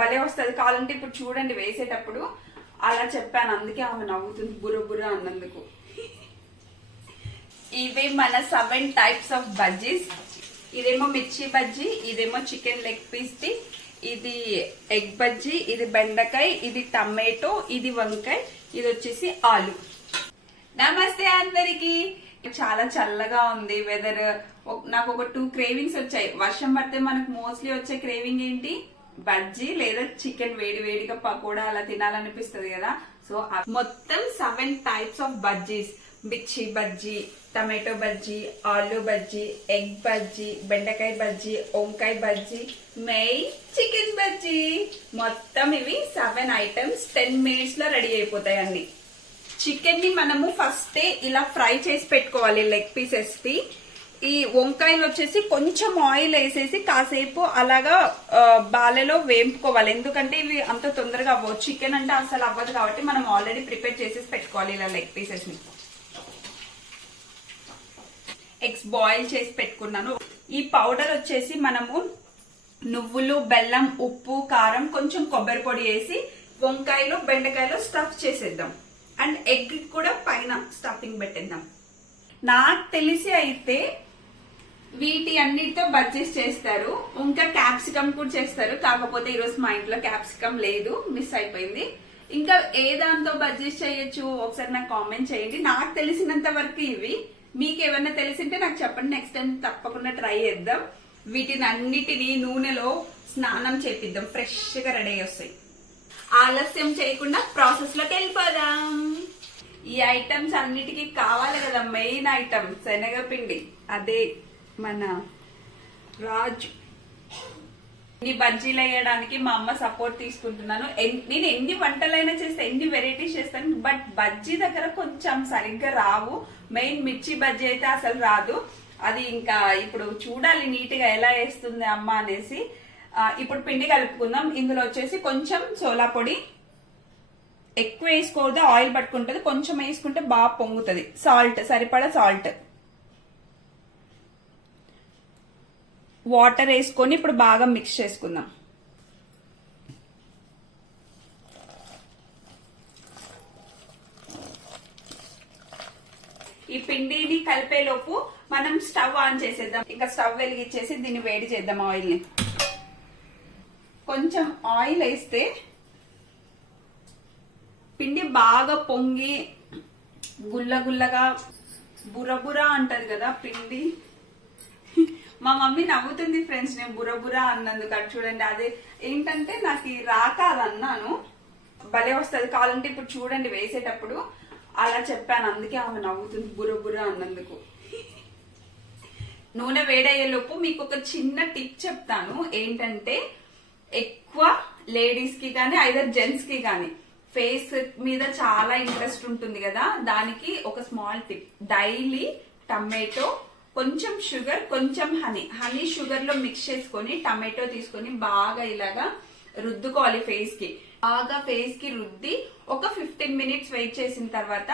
భలే వస్తుంది. కావాలంటే ఇప్పుడు చూడండి వేసేటప్పుడు అలా చెప్పాను, అందుకే ఆమె నవ్వుతుంది బుర్ర బుర్ర అన్నందుకు. ఇవి మన 7 టైప్స్ ఆఫ్ బజ్జీస్. ఇదేమో మిర్చి బజ్జీ, ఇదేమో చికెన్ లెగ్ పీస్ ది, ఇది ఎగ్ బజ్జీ, ఇది బెండకాయ, ఇది టమాటో, ఇది వంకాయ, ఇది వచ్చేసి ఆలు. నమస్తే అందరికి. చాలా చల్లగా ఉంది వెదర్. నాకు ఒక 2 క్రేవింగ్స్ వచ్చాయి. వర్షం పడితే మనకు మోస్ట్లీ వచ్చే క్రేవింగ్ ఏంటి? బజ్జీ లేదా చికెన్ వేడి వేడిగా పకోడా అలా తినాలనిపిస్తుంది కదా. సో మొత్తం 7 టైప్స్ ఆఫ్ బజ్జీస్. మిర్చి బజ్జీ, టమాటో బజ్జీ, ఆలు బజ్జీ, ఎగ్ బజ్జీ, బెండకాయ బజ్జీ, వంకాయ బజ్జీ, మెయిన్ చికెన్ బజ్జీ. మొత్తం ఇవి 7 ఐటమ్స్ 10 మినిట్స్ లో రెడీ అయిపోతాయి అన్ని. చికెన్ ని మనము ఫస్ట్ ఇలా ఫ్రై చేసి పెట్టుకోవాలి లెగ్ పీసెస్ కి. ఈ వంకాయలు వచ్చేసి కొంచెం ఆయిల్ వేసేసి కాసేపు అలాగా బాలెలో వేపుకోవాలి, ఎందుకంటే ఇవి అంత తొందరగా అవ్వవు. చికెన్ అంటే అసలు అవ్వదు కాబట్టి మనం ఆల్రెడీ ప్రిపేర్ చేసేసి పెట్టుకోవాలి ఇలా లెగ్ పీసెస్ ని. ఎగ్స్ బాయిల్ చేసి పెట్టుకున్నాను. ఈ పౌడర్ వచ్చేసి మనము నువ్వులు, బెల్లం, ఉప్పు, కారం, కొంచెం కొబ్బరి పొడి వేసి వంకాయలు బెండకాయలు స్టఫ్ చేసేద్దాం. అండ్ ఎగ్ కూడా పైన స్టఫింగ్ పెట్టేద్దాం. నాకు తెలిసి అయితే వీటి అన్నిటితో బజ్జీస్ చేస్తారు, ఇంకా క్యాప్సికమ్ కూడా చేస్తారు. కాకపోతే ఈరోజు మా ఇంట్లో క్యాప్సికమ్ లేదు, మిస్ అయిపోయింది. ఇంకా ఏ దాంతో బజ్జీస్ చేయొచ్చు ఒకసారి నాకు కామెంట్ చేయండి. నాకు తెలిసినంత వరకు ఇవి. మీకు ఏమన్నా తెలిసింటే నాకు చెప్పండి, నెక్స్ట్ టైం తప్పకుండా ట్రై చేద్దాం. వీటిని అన్నిటినీ నూనెలో స్నానం చేపిద్దాం, ఫ్రెష్ గా రెడీ వస్తాయి. ఆలస్యం చేయకుండా ప్రాసెస్ లోకి వెళ్ళిపోదాం. ఈ ఐటమ్స్ అన్నిటికీ కావాలి కదా మెయిన్ ఐటమ్ శనగపిండి, అదే మన రాజు. ఈ బజ్జీలు వేయడానికి మా అమ్మ సపోర్ట్ తీసుకుంటున్నాను. నేను ఎన్ని వంటలైనా చేస్తే, ఎన్ని వెరైటీస్ చేస్తాను, బట్ బజ్జీ దగ్గర కొంచెం సరిగ్గా రావు. మెయిన్ మిర్చి బజ్జీ అయితే అసలు రాదు. అది ఇంకా ఇప్పుడు చూడాలి నీట్ గా ఎలా వేస్తుంది అమ్మ అనేసి. ఇప్పుడు పిండి కలుపుకుందాం. ఇందులో వచ్చేసి కొంచెం సోలా పొడి, ఎక్కువ వేసుకోవద్దు, ఆయిల్ పట్టుకుంటది. కొంచెం వేసుకుంటే బాగా పొంగుతుంది. సాల్ట్ సరిపడా సాల్ట్, వాటర్ వేసుకొని ఇప్పుడు బాగా మిక్స్ చేసుకుందాం. ఈ పిండిని కలిపేలోపు మనం స్టవ్ ఆన్ చేసేద్దాం. ఇంకా స్టవ్ వెలిగించేసి దీన్ని వేడి చేద్దాం. ఆయిల్ ని కొంచెం ఆయిల్ వేస్తే పిండి బాగా పొంగి గుల్ల గుల్లగా బురబుర అంటది కదా పిండి. మా మమ్మీ నవ్వుతుంది ఫ్రెండ్స్ నేను బురబుర అన్నందుకు. అటు చూడండి, అదే ఏంటంటే నాకు రాక అది అన్నాను. భలే వస్తుంది. కావాలంటే ఇప్పుడు చూడండి వేసేటప్పుడు అలా చెప్పాను, అందుకే ఆమె నవ్వుతుంది బురబుర అన్నందుకు. నూనె వేడయ్యేలోపు మీకు ఒక చిన్న టిప్ చెప్తాను. ఏంటంటే ఎక్కువ లేడీస్ కి కానీ ఐదర్ జెంట్స్ కి కానీ ఫేస్ మీద చాలా ఇంట్రెస్ట్ ఉంటుంది కదా, దానికి ఒక స్మాల్ టిప్. డైలీ టమాటో, కొంచెం షుగర్, కొంచెం హనీ షుగర్ లో మిక్స్ చేసుకొని టమాటో తీసుకొని బాగా ఇలాగా రుద్దుకోవాలి ఫేస్ కి. బాగా ఫేస్ కి రుద్ది ఒక 15 మినిట్స్ వెయిట్ చేసిన తర్వాత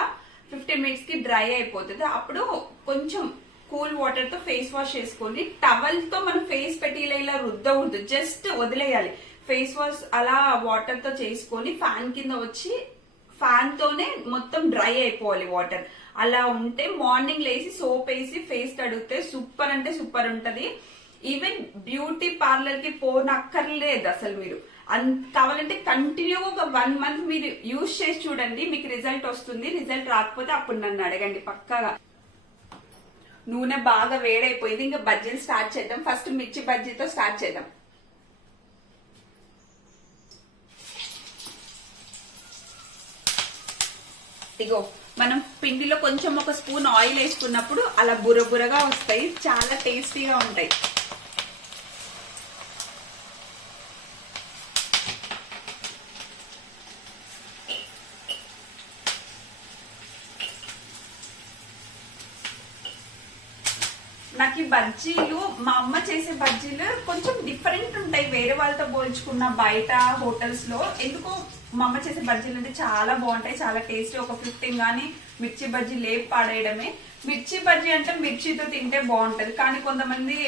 15 మినిట్స్ కి డ్రై అయిపోతుంది. అప్పుడు కొంచెం కూల్ వాటర్ తో ఫేస్ వాష్ చేసుకొని టవల్ తో మనం ఫేస్ పెట్టి ఇలా రుద్దకూడదు, జస్ట్ వదిలేయాలి. ఫేస్ వాష్ అలా వాటర్ తో చేసుకొని ఫ్యాన్ కింద వచ్చి ఫ్యాన్ తోనే మొత్తం డ్రై అయిపోవాలి వాటర్. అలా ఉంటే మార్నింగ్ లేసి సోప్ వేసి ఫేస్ కడిగితే సూపర్ అంటే సూపర్ ఉంటది. ఈవెన్ బ్యూటీ పార్లర్ కి పోనక్కర్లేదు అసలు. మీరు కావాలంటే కంటిన్యూగా ఒక 1 మంత్ మీరు యూజ్ చేసి చూడండి, మీకు రిజల్ట్ వస్తుంది. రిజల్ట్ రాకపోతే అప్పుడు నన్ను అడగండి పక్కాగా. నూనె బాగా వేడైపోయింది. ఇంకా బజ్జీలు స్టార్ట్ చేద్దాం. ఫస్ట్ మిర్చి బజ్జీతో స్టార్ట్ చేద్దాం. ఇగో మనం పిండిలో కొంచెం ఒక స్పూన్ ఆయిల్ వేసుకున్నప్పుడు అలా బురబురగా వస్తాయి, చాలా టేస్టీగా ఉంటాయి. నాకు ఈ బజ్జీలు, మా అమ్మ చేసే బజ్జీలు కొంచెం డిఫరెంట్ ఉంటాయి వేరే వాళ్ళతో పోల్చుకున్న బయట హోటల్స్ లో. ఎందుకో మా అమ్మ చేసే బజ్జీలు అంటే చాలా బాగుంటాయి, చాలా టేస్టీ. ఒక 15 గానీ మిర్చి బజ్జీ లేపు పాడేయడమే. మిర్చి బజ్జీ అంటే మిర్చితో తింటే బాగుంటది, కానీ కొంతమంది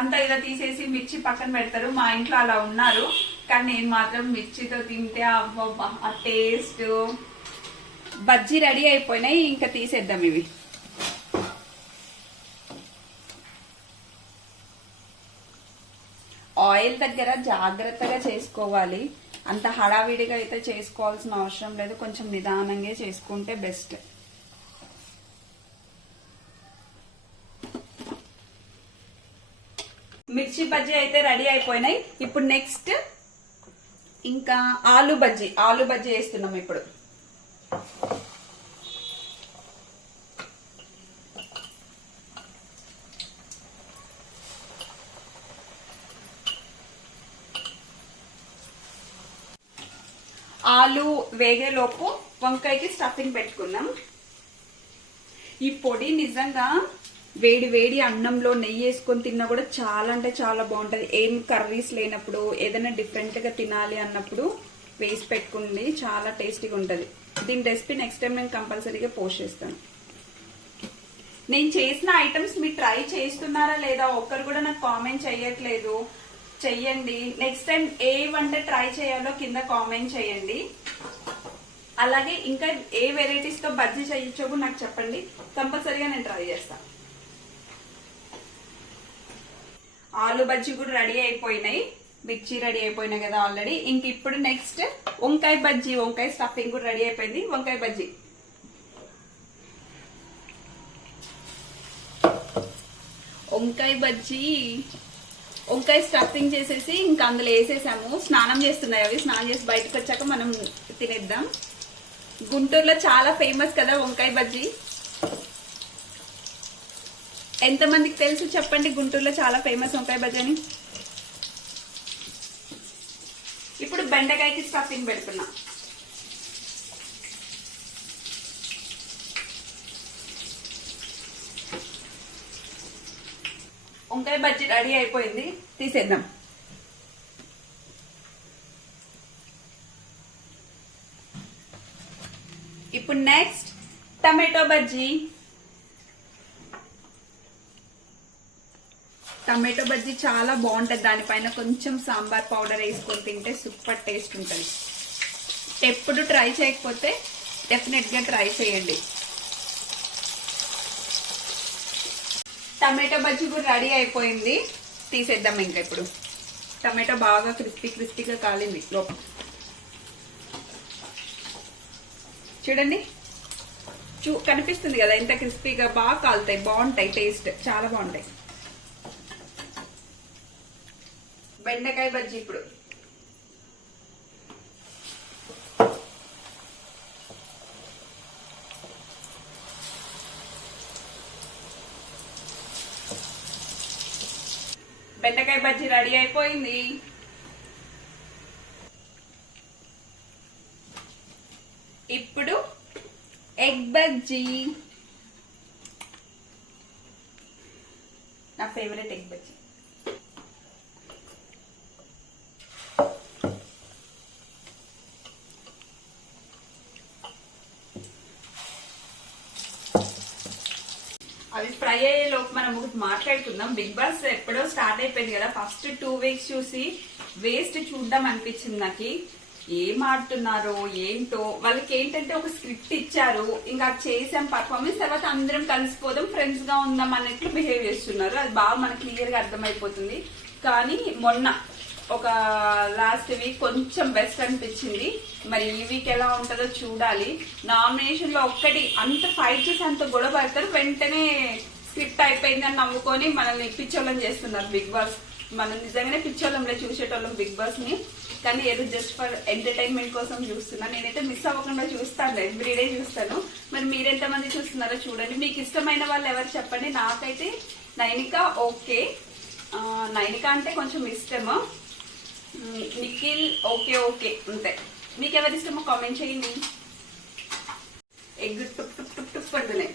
అంతా ఇలా తీసేసి మిర్చి పక్కన పెడతారు. మా ఇంట్లో అలా ఉన్నారు, కానీ నేను మాత్రం మిర్చితో తింటే అబ్బబ్బా ఆ టేస్ట్. బజ్జీ రెడీ అయిపోయినాయి, ఇంకా తీసేద్దాం ఇవి. ఆయిల్ దగ్గర జాగ్రత్తగా చేసుకోవాలి, అంత హడావిడిగా అయితే చేసుకోవాల్సిన అవసరం లేదు, కొంచెం నిదానంగా చేసుకుంటే బెస్ట్. మిర్చి బజ్జీ అయితే రెడీ అయిపోయినాయి. ఇప్పుడు నెక్స్ట్ ఇంకా ఆలు బజ్జీ వేస్తున్నాం ఇప్పుడు. ఆలు వేగేలోపు వంకాయకి స్టఫింగ్ పెట్టుకున్నాం. ఈ పొడి నిజంగా వేడి వేడి అన్నంలో నెయ్యి వేసుకొని తిన్నా కూడా చాలా అంటే చాలా బాగుంటది. ఏం కర్రీస్ లేనప్పుడు, ఏదైనా డిఫరెంట్ గా తినాలి అన్నప్పుడు వేసి పెట్టుకుంది, చాలా టేస్టీగా ఉంటది. దీని రెసిపీ నెక్స్ట్ టైం నేను కంపల్సరీగా పోస్ట్ చేస్తాను. నేను చేసిన ఐటమ్స్ మీరు ట్రై చేస్తున్నారా లేదా ఒక్కరు కూడా నాకు కామెంట్ చేయట్లేదు, చెయ్యండి. నెక్స్ట్ టైం ఏ వంట ట్రై చేయాలో కింద కామెంట్ చేయండి. అలాగే ఇంకా ఏ వెరైటీస్ తో బజ్జీ చేయొచ్చో కూడా నాకు చెప్పండి, కంపల్సరీగా నేను ట్రై చేస్తాను. ఆలు బజ్జీ కూడా రెడీ అయిపోయినాయి, మిర్చి రెడీ అయిపోయినాయి కదా ఆల్రెడీ. ఇంక ఇప్పుడు నెక్స్ట్ వంకాయ బజ్జీ, వంకాయ స్టఫింగ్ కూడా రెడీ అయిపోయింది. వంకాయ బజ్జీ వంకాయ స్టఫింగ్ చేసేసి ఇంకా అందులో వేసేసాము. స్నానం చేస్తున్నాయి అవి, స్నానం చేసి బయటకు వచ్చాక మనం తినేద్దాం. గుంటూరులో చాలా ఫేమస్ కదా వంకాయ బజ్జీ. ఎంతమందికి తెలుసు చెప్పండి, గుంటూరులో చాలా ఫేమస్ వంకాయ బజ్జీ అని. ఇప్పుడు బెండకాయకి స్టఫింగ్ పెడుతున్నా. వంకాయ బజ్జీ రెడీ అయిపోయింది, తీసేద్దాం. ఇప్పుడు next tomato bajji. Tomato bajji చాలా బాగుంటది, దానిపైన కొంచెం సాంబార్ పౌడర్ వేసుకొని తింటే సూపర్ టేస్ట్ ఉంటుంది. ఎప్పుడు ట్రై చేయకపోతే డెఫినెట్ గా ట్రై చేయండి. టమాటో బజ్జీ కూడా రెడీ అయిపోయింది, తీసేద్దాం. ఇంకా ఇప్పుడు టమాటో బాగా క్రిస్పీగా కాలింది లోపల, చూడండి. కనిపిస్తుంది కదా ఎంత క్రిస్పీగా, బాగా కాలుతాయి, బాగుంటాయి, టేస్ట్ చాలా బాగుంటాయి. బెండకాయ బజ్జీ ఇప్పుడు. బెండకాయ బజ్జీ రెడీ అయిపోయింది. ఇప్పుడు ఎగ్ బజ్జీ, నా ఫేవరెట్ ఎగ్ బజ్జీ. అవి ఫ్రై అయ్యే లోపు మనం ఒకటి మాట్లాడుకుందాం. బిగ్ బాస్ ఎప్పుడో స్టార్ట్ అయిపోయింది కదా, ఫస్ట్ 2 వీక్స్ చూసి వేస్ట్ చూద్దాం అనిపించింది నాకు. ఏం ఆడుతున్నారో ఏంటో, వాళ్ళకి ఏంటంటే ఒక స్క్రిప్ట్ ఇచ్చారు, ఇంకా చేసాం పర్ఫార్మెన్స్, తర్వాత అందరం కలిసిపోదాం, ఫ్రెండ్స్ గా ఉందాం అన్నట్లు బిహేవ్ చేస్తున్నారు. అది బాగా మనకి క్లియర్ గా అర్థమైపోతుంది. కానీ మొన్న ఒక లాస్ట్ వీక్ కొంచెం బెస్ట్ అనిపించింది. మరి ఈ వీక్ ఎలా ఉంటుందో చూడాలి. నామినేషన్ లో ఒక్కటి అంత ఫైట్ చేసి అంత గొడవ పడతారు, వెంటనే స్క్రిప్ట్ అయిపోయింది అని నవ్వుకొని మనల్ని పిచ్చోళ్ళం చేస్తున్నారు బిగ్ బాస్. మనం నిజంగానే పిచ్చోళ్ళంలో చూసేటోళ్ళం బిగ్ బాస్ ని, కానీ ఏదో జస్ట్ ఫర్ ఎంటర్టైన్మెంట్ కోసం చూస్తున్నాను. నేనైతే మిస్ అవ్వకుండా చూస్తాను, ఎవ్రీడే చూస్తాను. మరి మీరెంతమంది చూస్తున్నారో చూడండి. మీకు ఇష్టమైన వాళ్ళు ఎవరు చెప్పండి. నాకైతే నైనిక ఓకే, నైనిక అంటే కొంచెం ఇష్టము. నిఖిల్ ఓకే అంతే. మీకు ఎవరి ఇష్టమో కామెంట్ చేయండి. ఎగ్ టుప్ టుప్ టుప్ టుప్ అంటున్నాయి.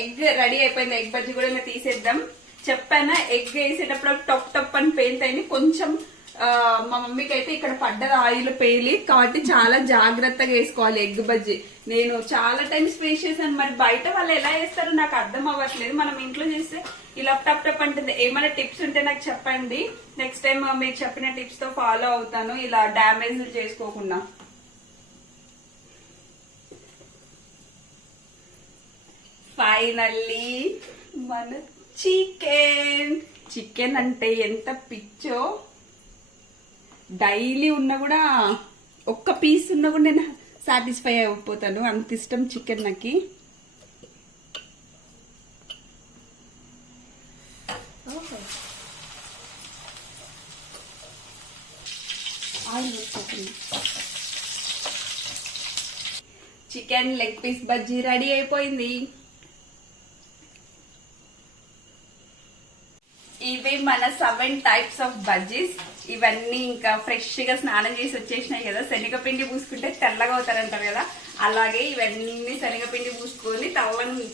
ఎగ్ రెడీ అయిపోయింది. ఎగ్ బజ్జీ కూడా తీసేద్దాం. చెప్పానా, ఎగ్ వేసేటప్పుడు టప్ టప్ అని పేలుతాయని కొంచెం మా మమ్మీకి అయితే ఇక్కడ పడ్డది ఆయిల్ పేలి, కాబట్టి చాలా జాగ్రత్తగా వేసుకోవాలి ఎగ్ బజ్జీ. నేను చాలా టైమ్స్ ఫేస్ చేశాను, మరి బయట వాళ్ళు ఎలా చేస్తారో నాకు అర్థం అవ్వట్లేదు. మనం ఇంట్లో చేస్తే ఇలా టప్ టప్ అంటుంది. ఏమైనా టిప్స్ ఉంటే నాకు చెప్పండి, నెక్స్ట్ టైం మీరు చెప్పిన టిప్స్ తో ఫాలో అవుతాను, ఇలా డ్యామేజ్ చేసుకోకుండా. ఫైనల్లీ మన చికెన్ అంటే ఎంత పిచ్చో, డైలీ ఉన్నా కూడా ఒక్క పీస్ ఉన్నా కూడా నేను సాటిస్ఫై అయిపోతాను, అంత ఇష్టం చికెన్ నాకు. Chicken leg piece bajji ready అయిపోయింది. ఇవి మన 7 టైప్స్ ఆఫ్ బజ్జీస్. ఇవన్నీ ఇంకా ఫ్రెష్ గా స్నానం చేసి వచ్చేసినాయి కదా, శనగపిండి పూసుకుంటే తెల్లగా అవుతారంటారు కదా, అలాగే ఇవన్నీ శనగపిండి పూసుకొని తవ్వని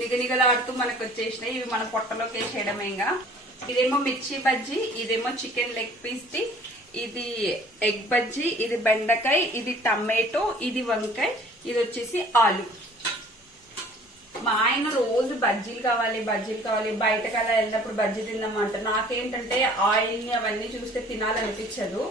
నిగనిగలాడుతూ మనకు వచ్చేసినాయి. ఇవి మన పొట్టలోకి వేసేయడమే. ఇంకా ఇదేమో మిర్చి బజ్జీ, ఇదేమో చికెన్ లెగ్ పీస్ ది, ఇది ఎగ్ బజ్జీ, ఇది బెండకాయ, ఇది టమాటో, ఇది వంకాయ, ఇది వచ్చేసి ఆలు. మా ఆయన రోజు బజ్జీలు కావాలి బయటకు అలా వెళ్ళినప్పుడు బజ్జీ తిందామంట. నాకేంటంటే ఆయిల్ ని అవన్నీ చూస్తే తినాలనిపించదు,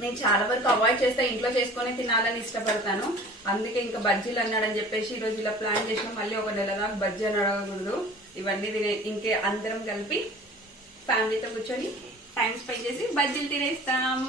నేను చాలా వరకు అవాయిడ్ చేస్తా, ఇంట్లో చేసుకుని తినాలని ఇష్టపడతాను. అందుకే ఇంకా బజ్జీలు అన్నాడని చెప్పేసి ఈ రోజు ఇలా ప్లాన్ చేసిన. మళ్ళీ ఒక నెల దాకా బజ్జీ అని అడగకూడదు. ఇవన్నీ ఇంకే అందరం కలిపి ఫ్యామిలీతో కూర్చొని టైం స్పెండ్ చేసి బజ్జీలు తినేస్తాం.